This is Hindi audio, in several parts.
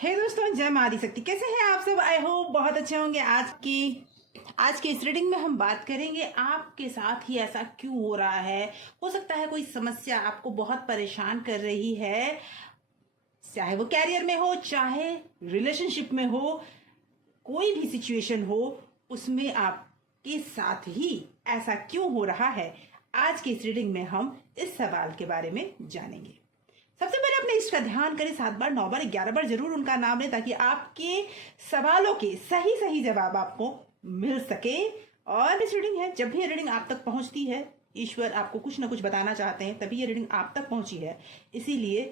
हे दोस्तों, जय मां आदिशक्ति। कैसे हैं आप सब? आई होप बहुत अच्छे होंगे। आज की इस रीडिंग में हम बात करेंगे आपके साथ ही ऐसा क्यों हो रहा है। हो सकता है कोई समस्या आपको बहुत परेशान कर रही है, चाहे वो कैरियर में हो, चाहे रिलेशनशिप में हो, कोई भी सिचुएशन हो, उसमें आपके साथ ही ऐसा क्यों हो रहा है। आज की इस रीडिंग में हम इस सवाल के बारे में जानेंगे। सबसे पहले अपने इष्ट का ध्यान करें, 7 बार 9 बार 11 बार जरूर उनका नाम लें, ताकि आपके सवालों के सही सही जवाब आपको मिल सके। और इस रीडिंग है, जब भी ये रीडिंग आप तक पहुंचती है, ईश्वर आपको कुछ ना कुछ बताना चाहते हैं, तभी ये रीडिंग आप तक पहुंची है। इसीलिए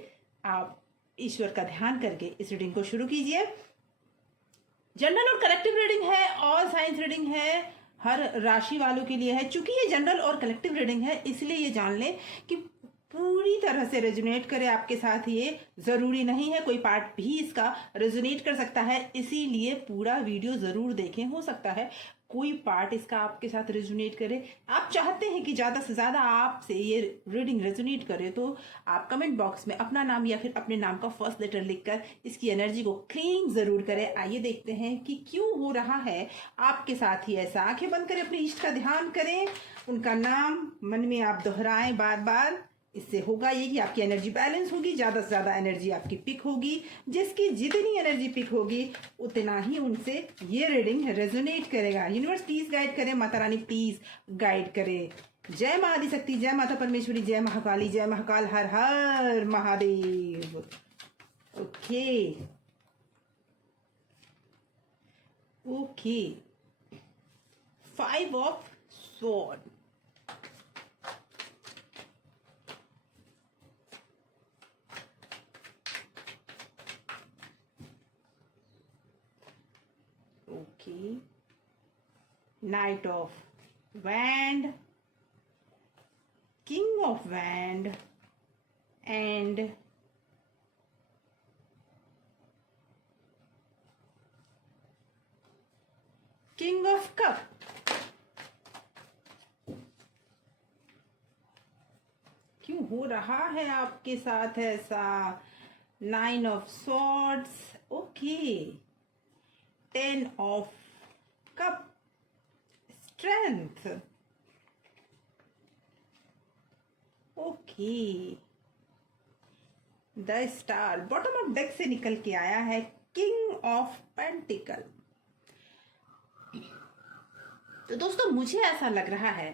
आप ईश्वर का ध्यान करके इस रीडिंग को शुरू कीजिए। जनरल और कलेक्टिव रीडिंग है, ऑल साइंस रीडिंग है, हर राशि वालों के लिए है। चूंकि ये जनरल और कलेक्टिव रीडिंग है, इसलिए ये जान लें कि पूरी तरह से रेजोनेट करे आपके साथ। ये जरूरी नहीं है, कोई पार्ट भी इसका रेजोनेट कर सकता है, इसीलिए पूरा वीडियो जरूर देखें। हो सकता है कोई पार्ट इसका आपके साथ रेजोनेट करे। आप चाहते हैं कि ज्यादा से ज्यादा आपसे ये रीडिंग रेजोनेट करे, तो आप कमेंट बॉक्स में अपना नाम या फिर अपने नाम का फर्स्ट लेटर लिखकर इसकी एनर्जी को क्लेम जरूर करें। आइए देखते हैं कि क्यों हो रहा है आपके साथ ही ऐसा। आंखें बंद करें, अपने इष्ट का ध्यान करें, उनका नाम मन में आप दोहराएं बार बार। इससे होगा ये कि आपकी एनर्जी बैलेंस होगी, ज्यादा से ज्यादा एनर्जी आपकी पिक होगी। जिसकी जितनी एनर्जी पिक होगी उतना ही उनसे ये रीडिंग रेजोनेट करेगा। यूनिवर्स प्लीज गाइड करे, माता रानी प्लीज गाइड करे। जय मां आदिशक्ति, जय माता परमेश्वरी, जय महाकाली, जय महाकाल, हर हर Mahadev. Okay okay, 5 of sword. Okay, Knight of Wand, King of Wand, and King of Cup. क्यों हो रहा है आपके साथ ऐसा? 9 of Swords, okay. 10 of Cup, Strength, okay. The star bottom of deck से निकल के आया है, किंग ऑफ पेंटिकल। तो दोस्तों, मुझे ऐसा लग रहा है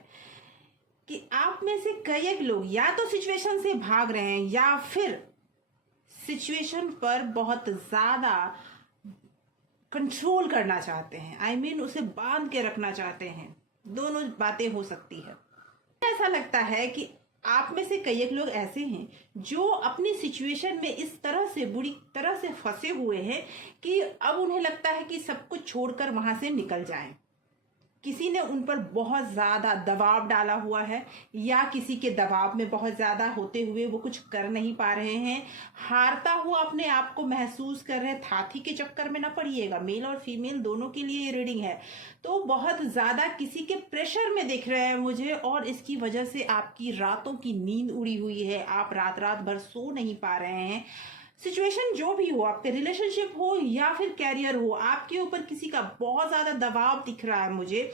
कि आप में से कई लोग या तो सिचुएशन से भाग रहे हैं या फिर सिचुएशन पर बहुत ज्यादा कंट्रोल करना चाहते हैं। I mean, उसे बांध के रखना चाहते हैं। दोनों बातें हो सकती है। ऐसा लगता है कि आप में से कई लोग ऐसे हैं जो अपनी सिचुएशन में इस तरह से बुरी तरह से फंसे हुए हैं कि अब उन्हें लगता है कि सब कुछ छोड़कर वहां से निकल जाएं। किसी ने उन पर बहुत ज्यादा दबाव डाला हुआ है, या किसी के दबाव में बहुत ज्यादा होते हुए वो कुछ कर नहीं पा रहे हैं, हारता हुआ अपने आप को महसूस कर रहे हैं। थाथी के चक्कर में ना पड़िएगा, मेल और फीमेल दोनों के लिए ये रीडिंग है। तो बहुत ज्यादा किसी के प्रेशर में दिख रहे हैं मुझे, और इसकी वजह से आपकी रातों की नींद उड़ी हुई है। आप रात रात भर सो नहीं पा रहे हैं। सिचुएशन जो भी हो, आपके रिलेशनशिप हो या फिर कैरियर हो, आपके ऊपर किसी का बहुत ज्यादा दबाव दिख रहा है मुझे।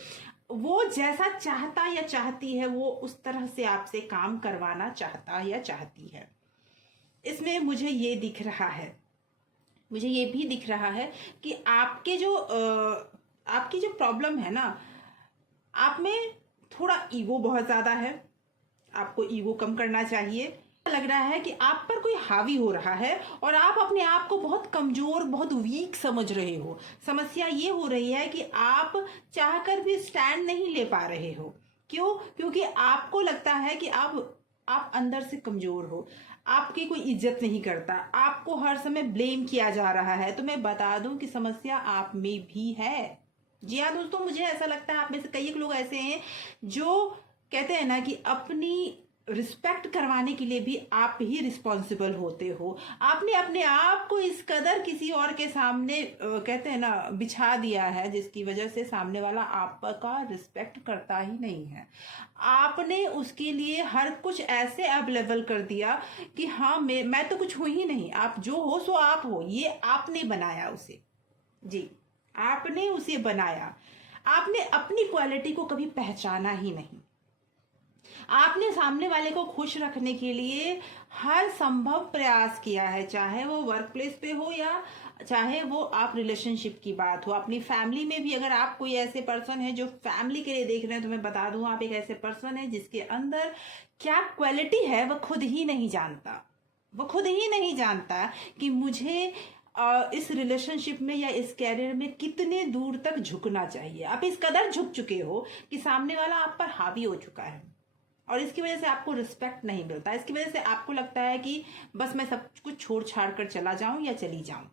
वो जैसा चाहता या चाहती है, वो उस तरह से आपसे काम करवाना चाहता या चाहती है। इसमें मुझे ये दिख रहा है, मुझे ये भी दिख रहा है कि आपकी जो प्रॉब्लम है ना, आप में थोड़ा ईगो बहुत ज्यादा है। आपको ईगो कम करना चाहिए। लग रहा है कि आप पर कोई हावी हो रहा है और आप अपने आप को बहुत कमजोर, बहुत वीक समझ रहे हो। समस्या ये हो रही है कि आप चाहकर भी स्टैंड नहीं ले पा रहे हो। क्यों? क्योंकि आपको लगता है कि आप अंदर से कमजोर हो, आपकी कोई इज्जत नहीं करता, आपको हर समय ब्लेम किया जा रहा है। तो मैं बता दूं कि समस्या आप में भी है। जी हाँ दोस्तों, मुझे ऐसा लगता है आप में से कई लोग ऐसे हैं जो कहते हैं ना कि अपनी रिस्पेक्ट करवाने के लिए भी आप ही रिस्पॉन्सिबल होते हो। आपने अपने आप को इस कदर किसी और के सामने कहते हैं ना बिछा दिया है, जिसकी वजह से सामने वाला आपका रिस्पेक्ट करता ही नहीं है। आपने उसके लिए हर कुछ ऐसे अवेलेबल कर दिया कि हाँ मैं तो कुछ हूं ही नहीं, आप जो हो सो आप हो, ये आपने बनाया उसे। जी, आपने उसे बनाया। आपने अपनी क्वालिटी को कभी पहचाना ही नहीं। आपने सामने वाले को खुश रखने के लिए हर संभव प्रयास किया है, चाहे वो वर्क प्लेस पे हो या चाहे वो आप रिलेशनशिप की बात हो। अपनी फैमिली में भी अगर आप कोई ऐसे पर्सन है जो फैमिली के लिए देख रहे हैं, तो मैं बता दूं आप एक ऐसे पर्सन है जिसके अंदर क्या क्वालिटी है वह खुद ही नहीं जानता। वो खुद ही नहीं जानता कि मुझे इस रिलेशनशिप में या इस कैरियर में कितने दूर तक झुकना चाहिए। आप इस कदर झुक चुके हो कि सामने वाला आप पर हावी हो चुका है और इसकी वजह से आपको रिस्पेक्ट नहीं मिलता। इसकी वजह से आपको लगता है कि बस मैं सब कुछ छोड़ छाड़ कर चला जाऊं या चली जाऊं।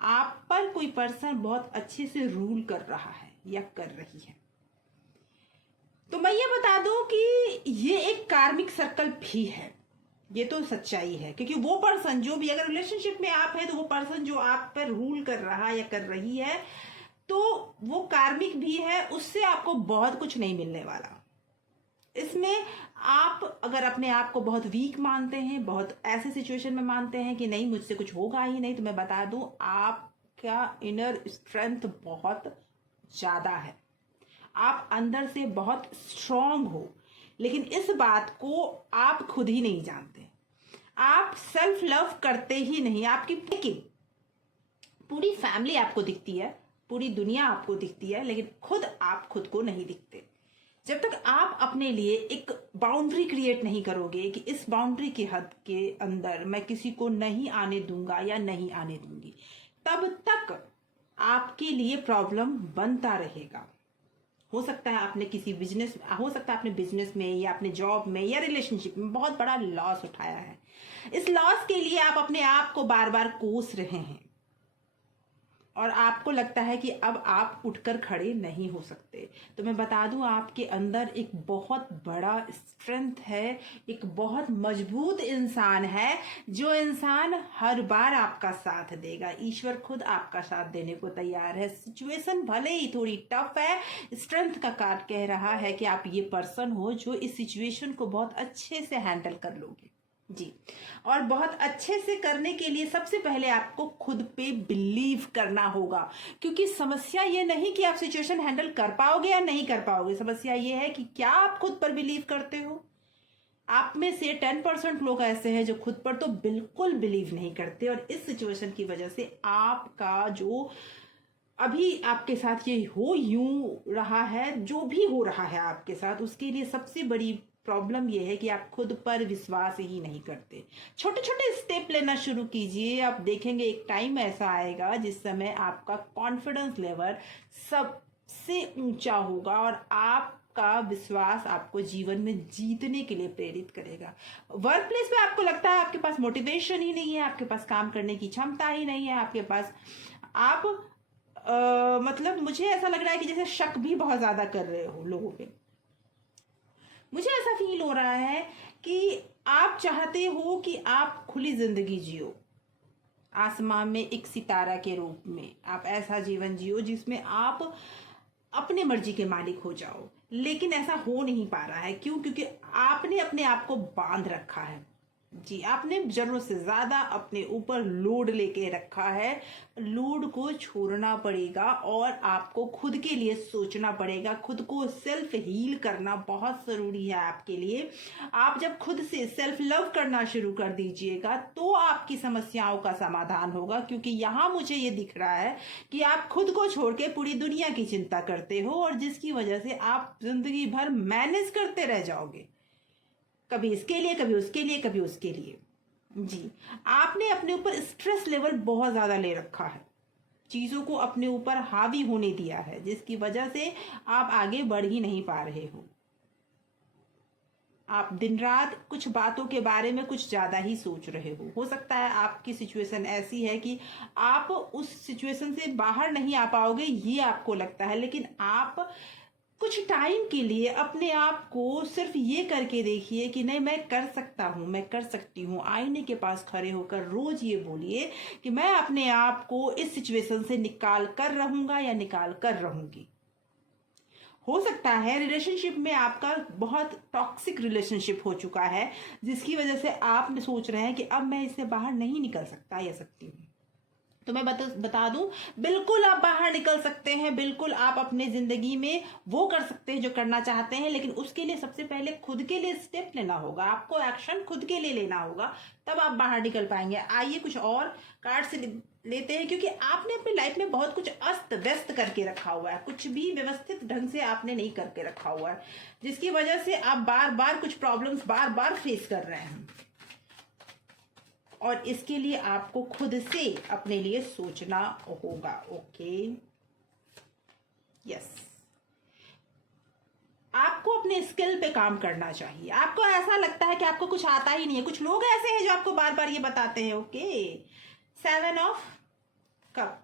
आप पर कोई पर्सन बहुत अच्छे से रूल कर रहा है या कर रही है। तो मैं ये बता दूं कि ये एक कार्मिक सर्कल भी है, ये तो सच्चाई है। क्योंकि वो पर्सन जो भी, अगर रिलेशनशिप में आप है तो वो पर्सन जो आप पर रूल कर रहा या कर रही है, तो वो कार्मिक भी है, उससे आपको बहुत कुछ नहीं मिलने वाला। इसमें आप अगर अपने आप को बहुत वीक मानते हैं, बहुत ऐसे सिचुएशन में मानते हैं कि नहीं मुझसे कुछ होगा ही नहीं, तो मैं बता दूं आपका इनर स्ट्रेंथ बहुत ज्यादा है। आप अंदर से बहुत स्ट्रांग हो, लेकिन इस बात को आप खुद ही नहीं जानते। आप सेल्फ लव करते ही नहीं। आपकी लेकिन पूरी फैमिली आपको दिखती है, पूरी दुनिया आपको दिखती है, लेकिन आप खुद को नहीं दिखते। जब तक आप अपने लिए एक बाउंड्री क्रिएट नहीं करोगे कि इस बाउंड्री के हद के अंदर मैं किसी को नहीं आने दूंगा या नहीं आने दूंगी, तब तक आपके लिए प्रॉब्लम बनता रहेगा। हो सकता है आपने किसी बिजनेस, हो सकता है आपने बिजनेस में या अपने जॉब में या रिलेशनशिप में बहुत बड़ा लॉस उठाया है। इस लॉस के लिए आप अपने आप को बार बार कोस रहे हैं और आपको लगता है कि अब आप उठकर खड़े नहीं हो सकते। तो मैं बता दूं आपके अंदर एक बहुत बड़ा स्ट्रेंथ है, एक बहुत मजबूत इंसान है, जो इंसान हर बार आपका साथ देगा। ईश्वर खुद आपका साथ देने को तैयार है। सिचुएशन भले ही थोड़ी टफ है, स्ट्रेंथ का कार्ड कह रहा है कि आप ये पर्सन हो जो इस सिचुएशन को बहुत अच्छे से हैंडल कर लोगे। जी, और बहुत अच्छे से करने के लिए सबसे पहले आपको खुद पे बिलीव करना होगा। क्योंकि समस्या ये नहीं कि आप सिचुएशन हैंडल कर पाओगे या नहीं कर पाओगे, समस्या ये है कि क्या आप खुद पर बिलीव करते हो। आप में से 10% लोग ऐसे हैं जो खुद पर तो बिल्कुल बिलीव नहीं करते, और इस सिचुएशन की वजह से आपका जो अभी आपके साथ ये हो यूं रहा है, जो भी हो रहा है आपके साथ, उसके लिए सबसे बड़ी प्रॉब्लम यह है कि आप खुद पर विश्वास ही नहीं करते। छोटे छोटे स्टेप लेना शुरू कीजिए। आप देखेंगे एक टाइम ऐसा आएगा जिस समय आपका कॉन्फिडेंस लेवल सबसे ऊंचा होगा और आपका विश्वास आपको जीवन में जीतने के लिए प्रेरित करेगा। वर्क प्लेस पे आपको लगता है आपके पास मोटिवेशन ही नहीं है, आपके पास काम करने की क्षमता ही नहीं है, आपके पास आप मतलब मुझे ऐसा लग रहा है कि जैसे शक भी बहुत ज्यादा कर रहे हो लोगों पे। मुझे ऐसा फील हो रहा है कि आप चाहते हो कि आप खुली जिंदगी जियो, आसमान में एक सितारा के रूप में आप ऐसा जीवन जियो जिसमें आप अपने मर्जी के मालिक हो जाओ। लेकिन ऐसा हो नहीं पा रहा है। क्यों? क्योंकि आपने अपने आप को बांध रखा है। जी, आपने जरूरत से ज्यादा अपने ऊपर लोड लेके रखा है। लोड को छोड़ना पड़ेगा और आपको खुद के लिए सोचना पड़ेगा। खुद को सेल्फ हील करना बहुत जरूरी है आपके लिए। आप जब खुद से सेल्फ लव करना शुरू कर दीजिएगा तो आपकी समस्याओं का समाधान होगा। क्योंकि यहाँ मुझे ये दिख रहा है कि आप खुद को छोड़ के पूरी दुनिया की चिंता करते हो, और जिसकी वजह से आप जिंदगी भर मैनेज करते रह जाओगे, कभी इसके लिए, कभी उसके लिए, कभी उसके लिए। जी, आपने अपने ऊपर स्ट्रेस लेवल बहुत ज्यादा ले रखा है, चीजों को अपने ऊपर हावी होने दिया है, जिसकी वजह से आप आगे बढ़ ही नहीं पा रहे हो। आप दिन रात कुछ बातों के बारे में कुछ ज्यादा ही सोच रहे हो सकता है आपकी सिचुएशन ऐसी है कि आप उस सिचुएशन से बाहर नहीं आ पाओगे, ये आपको लगता है, लेकिन आप कुछ टाइम के लिए अपने आप को सिर्फ ये करके देखिए कि नहीं, मैं कर सकता हूँ, मैं कर सकती हूँ। आईने के पास खड़े होकर रोज ये बोलिए कि मैं अपने आप को इस सिचुएशन से निकाल कर रहूंगा या निकाल कर रहूंगी। हो सकता है रिलेशनशिप में आपका बहुत टॉक्सिक रिलेशनशिप हो चुका है, जिसकी वजह से आप सोच रहे हैं कि अब मैं इससे बाहर नहीं निकल सकता या सकती हूँ। तो मैं बता दूं, बिल्कुल आप बाहर निकल सकते हैं, बिल्कुल आप अपने जिंदगी में वो कर सकते हैं जो करना चाहते हैं, लेकिन उसके लिए सबसे पहले खुद के लिए स्टेप लेना होगा, आपको एक्शन खुद के लिए लेना होगा, तब आप बाहर निकल पाएंगे। आइए कुछ और कार्ड से लेते हैं, क्योंकि आपने अपनी लाइफ में बहुत कुछ अस्त व्यस्त करके रखा हुआ है, कुछ भी व्यवस्थित ढंग से आपने नहीं करके रखा हुआ है, जिसकी वजह से आप बार बार कुछ प्रॉब्लम्स बार बार फेस कर रहे हैं, और इसके लिए आपको खुद से अपने लिए सोचना होगा। ओके, यस, आपको अपने स्किल पे काम करना चाहिए। आपको ऐसा लगता है कि आपको कुछ आता ही नहीं है, कुछ लोग ऐसे हैं जो आपको बार बार ये बताते हैं। ओके, 7 ऑफ कप,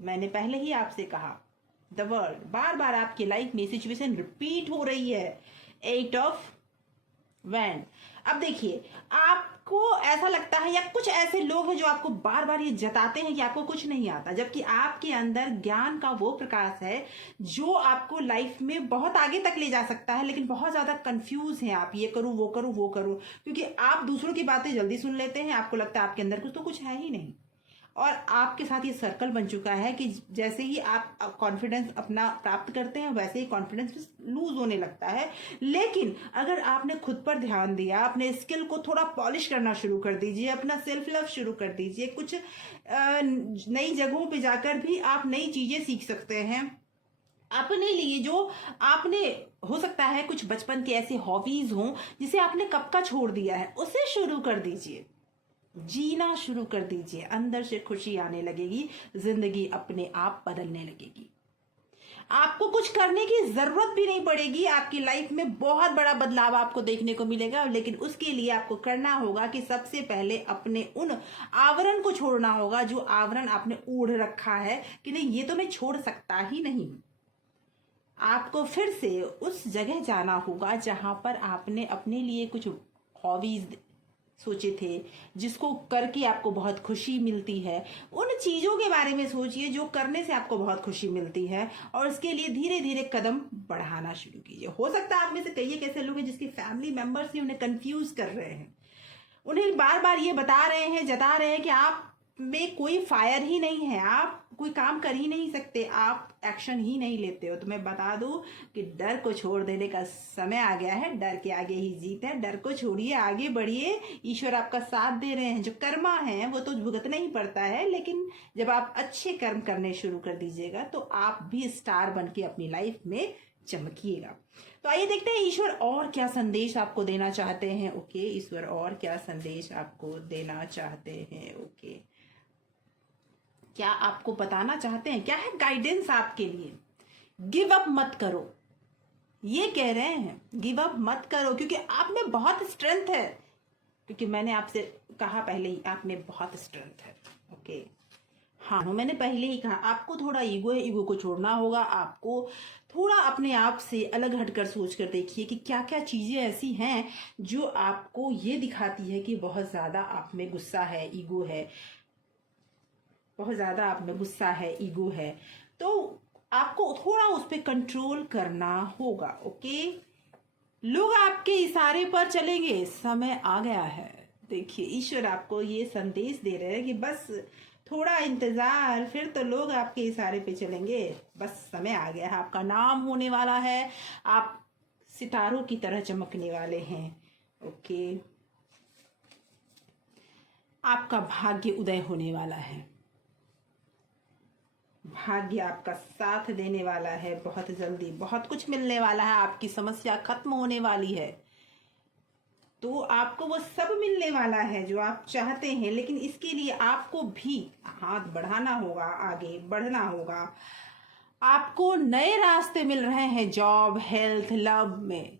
मैंने पहले ही आपसे कहा, द वर्ल्ड, बार बार आपकी लाइफ में सिचुएशन रिपीट हो रही है। 8 ऑफ वैंड, अब देखिए, आपको ऐसा लगता है या कुछ ऐसे लोग हैं जो आपको बार बार ये जताते हैं कि आपको कुछ नहीं आता, जबकि आपके अंदर ज्ञान का वो प्रकाश है जो आपको लाइफ में बहुत आगे तक ले जा सकता है, लेकिन बहुत ज्यादा कंफ्यूज हैं आप, ये करूं वो करूं वो करूं, क्योंकि आप दूसरों की बातें जल्दी सुन लेते हैं, आपको लगता है आपके अंदर कुछ है ही नहीं, और आपके साथ ये सर्कल बन चुका है कि जैसे ही आप कॉन्फिडेंस अपना प्राप्त करते हैं वैसे ही कॉन्फिडेंस लूज होने लगता है। लेकिन अगर आपने खुद पर ध्यान दिया, अपने स्किल को थोड़ा पॉलिश करना शुरू कर दीजिए, अपना सेल्फ लव शुरू कर दीजिए, कुछ नई जगहों पे जाकर भी आप नई चीजें सीख सकते हैं अपने लिए, जो आपने, हो सकता है कुछ बचपन के ऐसे हॉबीज हों जिसे आपने कब का छोड़ दिया है, उसे शुरू कर दीजिए, जीना शुरू कर दीजिए, अंदर से खुशी आने लगेगी, जिंदगी अपने आप बदलने लगेगी, आपको कुछ करने की जरूरत भी नहीं पड़ेगी, आपकी लाइफ में बहुत बड़ा बदलाव आपको देखने को मिलेगा। लेकिन उसके लिए आपको करना होगा कि सबसे पहले अपने उन आवरण को छोड़ना होगा जो आवरण आपने ओढ़ रखा है कि नहीं, ये तो मैं छोड़ सकता ही नहीं। आपको फिर से उस जगह जाना होगा जहां पर आपने अपने लिए कुछ हॉबीज सोचे थे, जिसको करके आपको बहुत खुशी मिलती है, उन चीजों के बारे में सोचिए जो करने से आपको बहुत खुशी मिलती है, और उसके लिए धीरे धीरे कदम बढ़ाना शुरू कीजिए। हो सकता है आप में से कई एक ऐसे लोग हैं जिसके फैमिली मेंबर्स ही उन्हें कंफ्यूज कर रहे हैं, उन्हें बार बार ये बता रहे हैं, जता रहे हैं कि आप में कोई फायर ही नहीं है, आप कोई काम कर ही नहीं सकते, आप एक्शन ही नहीं लेते हो। तो मैं बता दूं कि डर को छोड़ देने का समय आ गया है, डर के आगे ही जीत है, डर को छोड़िए, आगे बढ़िए, ईश्वर आपका साथ दे रहे हैं। जो कर्मा है वो तो भुगतना ही पड़ता है, लेकिन जब आप अच्छे कर्म करने शुरू कर दीजिएगा तो आप भी स्टार बन के अपनी लाइफ में चमकिएगा। तो आइए देखते हैं ईश्वर और क्या संदेश आपको देना चाहते हैं। ओके, ईश्वर और क्या संदेश आपको देना चाहते हैं। ओके, क्या आपको बताना चाहते हैं, क्या है गाइडेंस आपके लिए। गिव अप मत करो, ये कह रहे हैं, गिव अप मत करो, क्योंकि आप में बहुत स्ट्रेंथ है, क्योंकि मैंने आपसे कहा पहले ही, आप में बहुत स्ट्रेंथ है। ओके, हाँ, मैंने पहले ही कहा, आपको थोड़ा ईगो है, ईगो को छोड़ना होगा, आपको थोड़ा अपने आप से अलग हटकर सोच कर देखिए कि क्या क्या चीजें ऐसी हैं जो आपको ये दिखाती है कि बहुत ज्यादा आप में गुस्सा है, ईगो है, बहुत ज्यादा आप में गुस्सा है, ईगो है, तो आपको थोड़ा उस पर कंट्रोल करना होगा। ओके, लोग आपके इशारे पर चलेंगे, समय आ गया है। देखिए, ईश्वर आपको ये संदेश दे रहे हैं कि बस थोड़ा इंतजार, फिर तो लोग आपके इशारे पे चलेंगे, बस समय आ गया है, आपका नाम होने वाला है, आप सितारों की तरह चमकने वाले हैं। ओके, आपका भाग्य उदय होने वाला है, भाग्य आपका साथ देने वाला है, बहुत जल्दी बहुत कुछ मिलने वाला है, आपकी समस्या खत्म होने वाली है, तो आपको वो सब मिलने वाला है जो आप चाहते हैं। लेकिन इसके लिए आपको भी हाथ बढ़ाना होगा, आगे बढ़ना होगा, आपको नए रास्ते मिल रहे हैं, जॉब, हेल्थ, लव में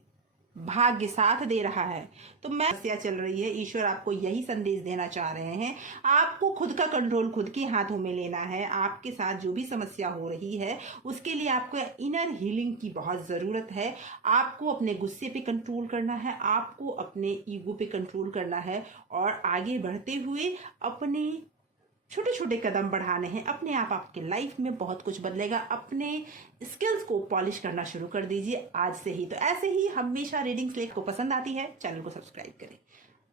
भाग्य साथ दे रहा है। तो मैं समस्या चल रही है, ईश्वर आपको यही संदेश देना चाह रहे हैं। आपको खुद का कंट्रोल खुद के हाथों में लेना है। आपके साथ जो भी समस्या हो रही है उसके लिए आपको इनर हीलिंग की बहुत ज़रूरत है। आपको अपने गुस्से पे कंट्रोल करना है, आपको अपने ईगो पे कंट्रोल करना है और आगे बढ़ते हुए अपने छोटे छोटे कदम बढ़ाने हैं। अपने आप आपके लाइफ में बहुत कुछ बदलेगा। अपने स्किल्स को पॉलिश करना शुरू कर दीजिए आज से ही। तो ऐसे ही हमेशा रीडिंग्स लेख को पसंद आती है, चैनल को सब्सक्राइब करें।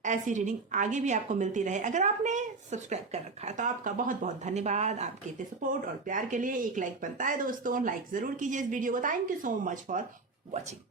ऐसी रीडिंग आगे भी आपको मिलती रहे। अगर आपने सब्सक्राइब कर रखा है तो आपका बहुत बहुत धन्यवाद। आपके इतने सपोर्ट और प्यार के लिए एक लाइक बनता है दोस्तों। लाइक जरूर कीजिए इस वीडियो को। Thank you so much for watching.